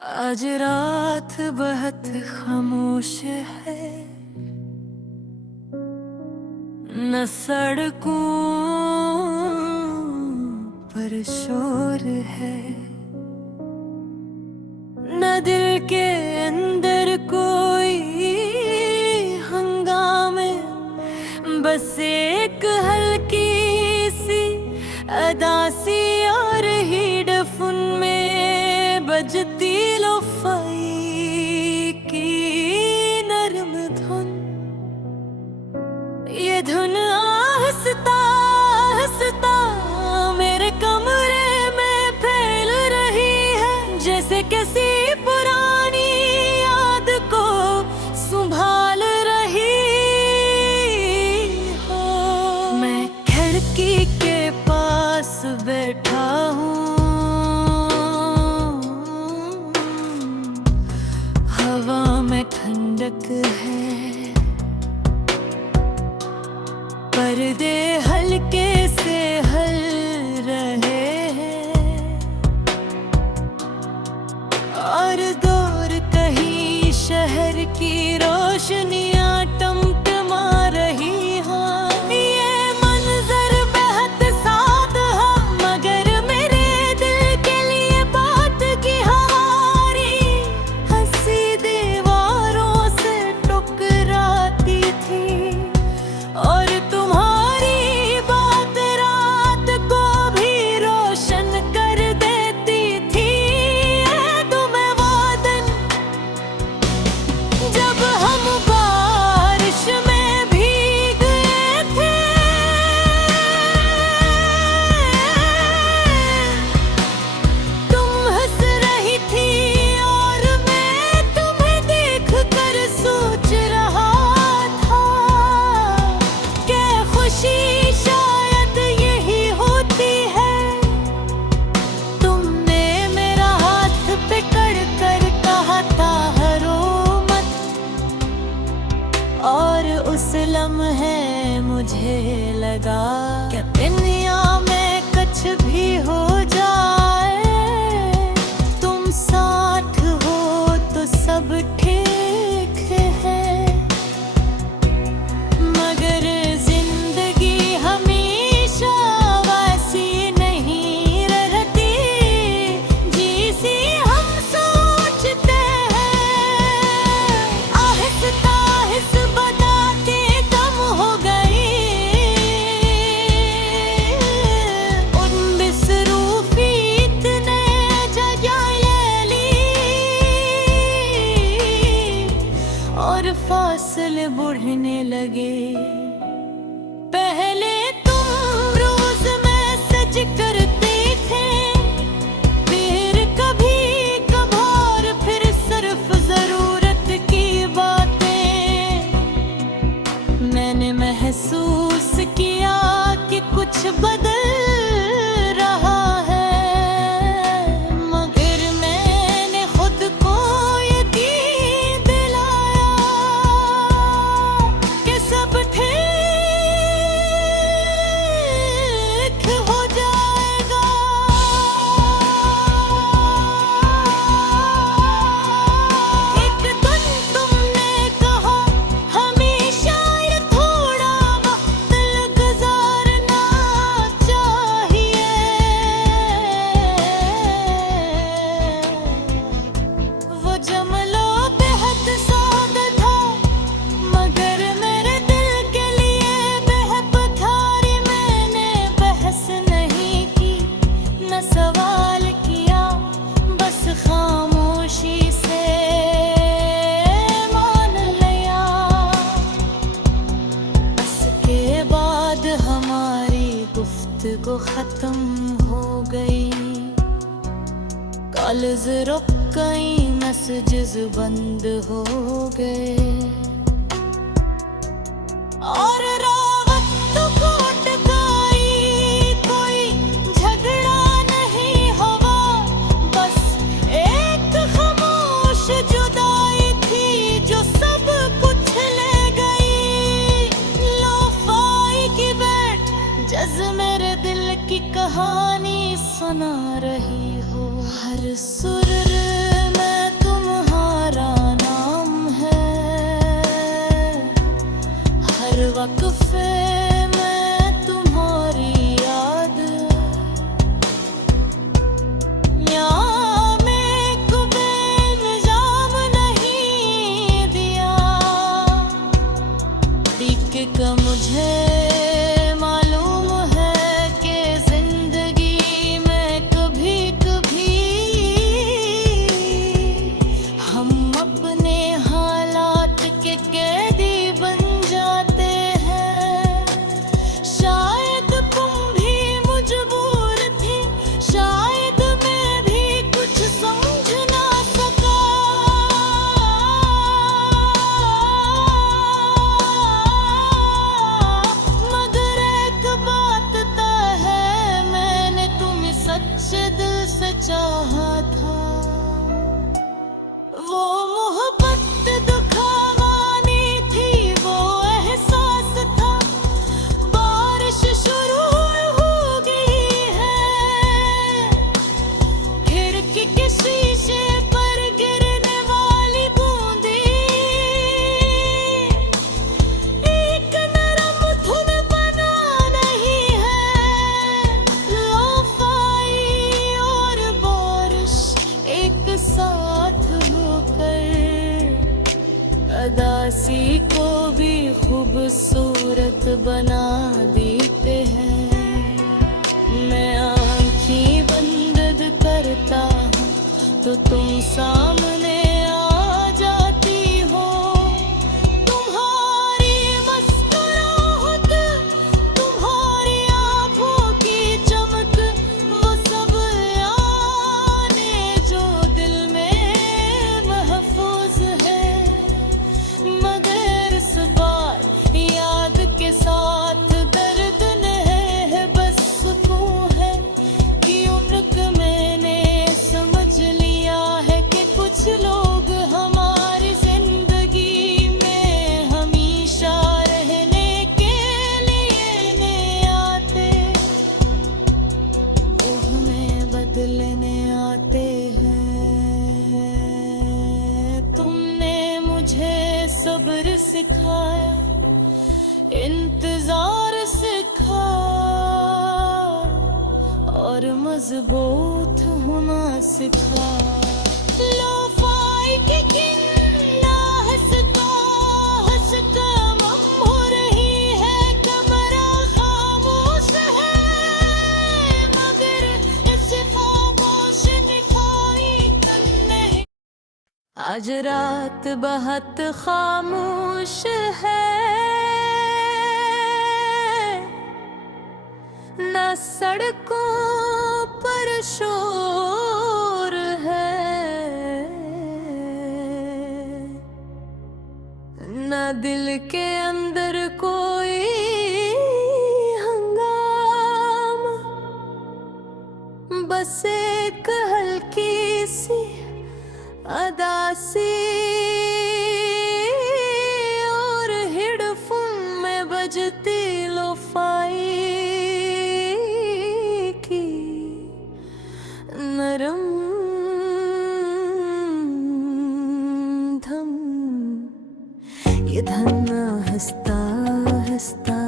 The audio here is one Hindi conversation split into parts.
आज रात बहुत खामोश है, न सड़कों पर शोर है, न दिल के अंदर कोई हंगामे। बस एक हल्की सी अदासी और हेडफोन में बजती लोफाई की नरम धुन। ये धुन आहिस्ता आहिस्ता मेरे कमरे में फैल रही है, जैसे किसी पुरानी याद को संभाल रही हो। मैं खिड़की के पास बैठा हूँ, हवा में ठंडक है, पर्दे हल्के से हल रहे हैं और दूर कहीं शहर की रोशनियां टमटमा रही हो। ये मंजर बेहद सादा है, मगर मेरे दिल के लिए बात की हमारी हंसी दीवारों से टकराती थी और तुम्हारी बात रात को भी रोशन कर देती थी। तुम्हें वो दिन जब हम बारिश में भीग गए थे, तुम हंस रही थी और मैं तुम्हें देख कर सोच रहा था कि खुशी शायद यही होती है। तुमने मेरा हाथ पकड़ कर कहा था हरो मत, और उस लम्हे मुझे लगा कि दुनिया में कुछ भी हो जाए, तुम साथ हो तो सब ठीक है। मगर जिंदगी हमेशा वैसी नहीं रहती जिसे हम सोचते हैं। आहिस्ता आहिस्ता बातें कम हो गई, उन बिसरूफी इतने जगह ले ली और फासले बढ़ने लगे। पहले तुम रोज मैसेज करते थे, फिर कभी कभार, फिर सिर्फ जरूरत की बातें। मैंने महसूस किया कि कुछ बदल रहा है, मगर मैंने खुद को यकीन दिलाया कि सब ठीक हो जाएगा। एक दिन तुमने कहा हमेशा ये थोड़ा वक्त गुजारना चाहिए। वो जमलो बेहद सादा था, मगर मेरे दिल के लिए बेहद भारी। मैंने बहस नहीं की, न सवाल किया, बस खामोशी से मान लिया। उसके बाद हमारी गुफ्तगू खत्म हो गई, कॉल्स रुक गई, मैसेजेस बंद हो गए और रात कट गई। कोई झगड़ा नहीं हुआ, बस एक खामोश जुदाई थी जो सब कुछ ले गई। लोफाई की बैठ जज मेरे दिल की कहानी सुना रही हो, हर सुर में साथ होकर अदासी को भी खूबसूरत बना देते हैं। मैं आँखें बंद करता हूँ तो तुम सामने आ जाती हो। तुम्हारी मुस्कुराहट, तुम्हारी आँखों की चमक, वो सब यादें जो दिल में महफूज है। मगर इस बार याद के साथ दर्द नहीं है, बस सुकून है कि उम्र को मैंने समझ लिया है कि कुछ लोग हमारी जिंदगी में हमेशा रहने के लिए नहीं आते, वो हमें बदलने आते हैं। तुमने मुझे सब्र सिखाया, इंतजार सिखाया और मजबूत होना सिखा। लोफाई की किन्ना हंसता हंसता मम हो रही है, कमरा खामोश है, मगर इस खामोश निखाई करने। आज रात बहुत खामोश है, न सड़कों पर शोर है, न दिल के अंदर कोई हंगामा, बस एक हल्की सी अदासी और हेडफोन में बजती लोफाई की नरम धम। ये धन्ना हंसता हंसता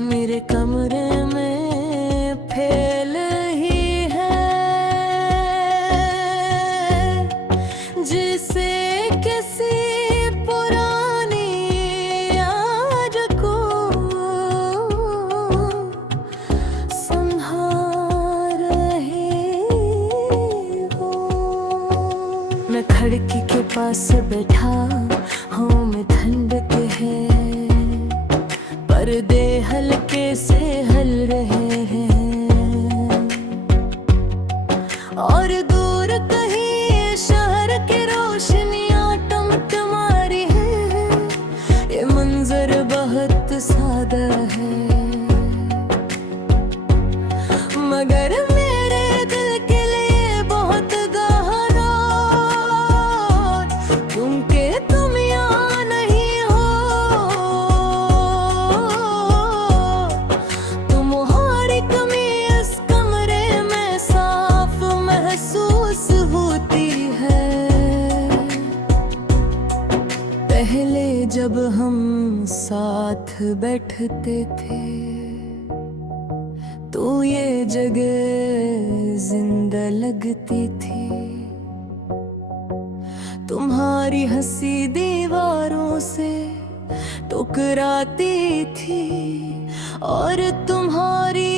मेरे कमरे में फैल ही है, जिसे किसी पुरानी याद को संभाल रहे हो। मैं खिड़की के पास बैठा हूँ, मैं ठंड के है, पर्दे हल्के से हल रहे हैं और दूर कहीं शहर की रोशनियां टमटमा रही है। ये मंजर बहुत सादा है, मगर मेरे दिल के लिए बहुत गहरा, क्योंकि तुम यहाँ नहीं हो। तुम्हारी कमी इस कमरे में साफ महसूस होती है। पहले जब हम साथ बैठते थे तो ये जगह जिंदा लगती थी। तुम्हारी हंसी दीवारों से टकराती थी और तुम्हारी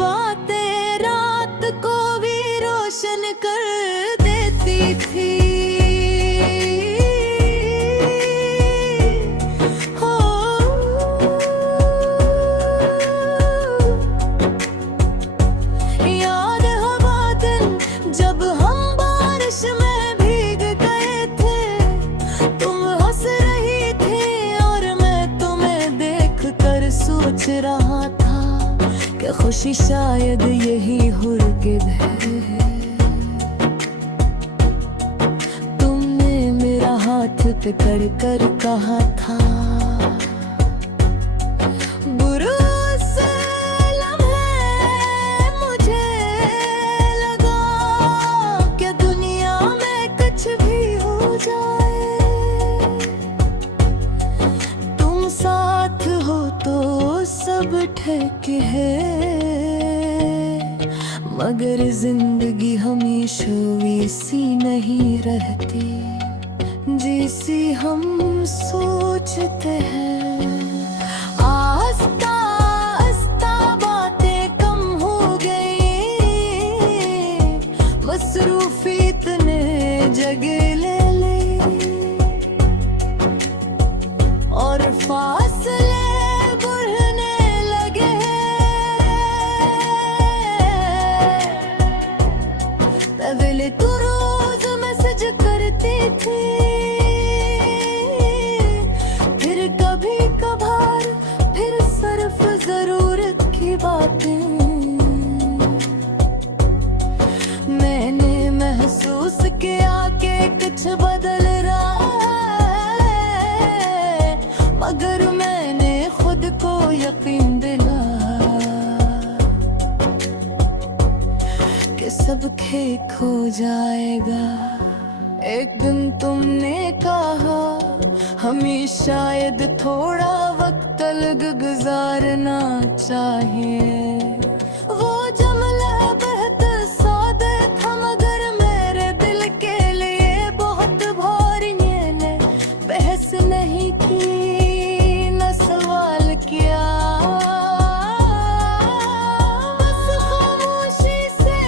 बातें रात को भी रोशन कर देती थी। हो याद हवा दिन जब हम बारिश में भीग गए थे, तुम हंस रही थी और मैं तुम्हें देख कर सोच रहा था कि खुशी शायद यही हुरगिद है। तुमने मेरा हाथ पकड़ कर कहा था, बुरा से लम्हे मुझे लगा कि दुनिया में कुछ भी हो जाए, तुम साथ हो तो सब ठीक है, मगर जिंदगी हमेशा सी नहीं रहती जैसी हम सोचते हैं। आस्ता आस्ता बातें कम हो गई, मसरूफी इतने जगह ले ली और फासले बढ़ने लगे। पहले तो रोज मैसेज करती थी, फिर कभी कभार, फिर सिर्फ जरूरत की बातें। मैंने महसूस किया कि कुछ बदल रहा है, मगर मैंने खुद को यकीन दिलाया कि सब ठीक हो जाएगा। एक दिन तुमने कहा हमें शायद थोड़ा वक्त अलग गुजारना चाहिए। वो जुमला बेहतर सौदा था, मगर मेरे दिल के लिए बहुत भारी। ने बहस नहीं की, न सवाल किया, बस खामोशी से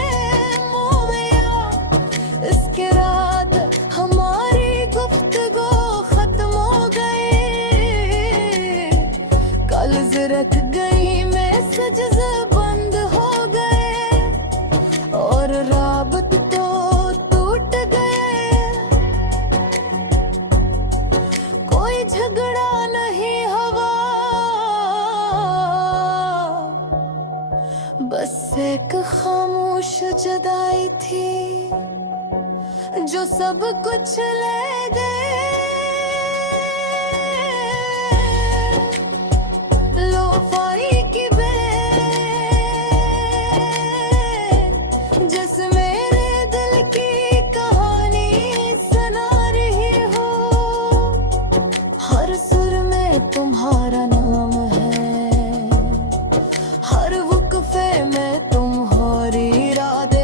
मुँह मिला। इसके बाद हमारी गुफ्तगू खत्म हो गई। कॉल्स रख गई, मैसेज बंद हो गए और राबत तो टूट गए। कोई झगड़ा नहीं हुआ, बस एक खामोश जुदाई थी जो सब कुछ ले गए। लोफाई की बेल जैसे मेरे दिल की कहानी सुना रही हो। हर सुर में तुम्हारा नाम है, हर वक्फे में तुम्हारी इरादे।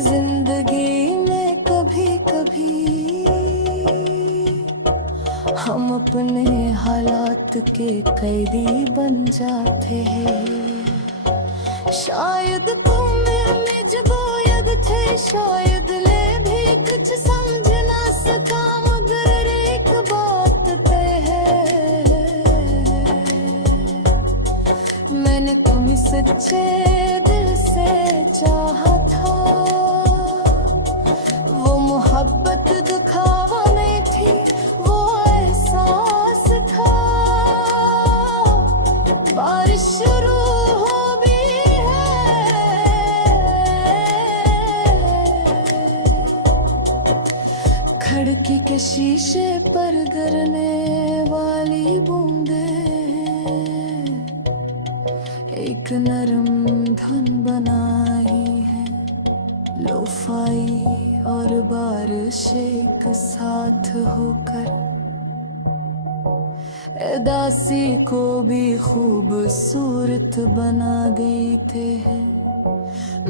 जिंदगी में कभी कभी हम अपने हालात के कैदी बन जाते हैं। शायद तुम में जबोयद थे, शायद ले भी कुछ समझ ना सका, मगर एक बात तय है, मैंने तुम्हें सच्चे दिल से चाहा था। मोहब्बत दिखावा नहीं थी, वो एहसास था। बारिश शुरू हो भी है, खिड़की के शीशे पर गिरने वाली बूंदें एक नरम धुन बनाई है। लोफाई और बारिश एक साथ होकर उदासी को भी खूबसूरत बना देते हैं।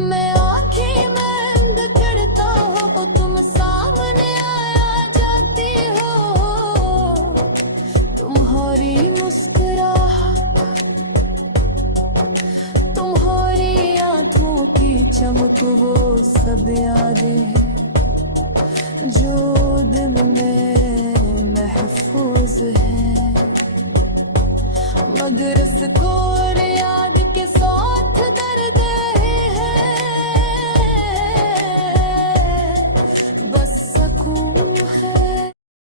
मैं आँखें बंद करता हूँ, तुम सामने आ जाती हो। तुम्हारी मुस्कुराहट, तुम्हारी आँखों की चमक, वो सब यादें हैं जो दिल में महफूज है। मगर इसको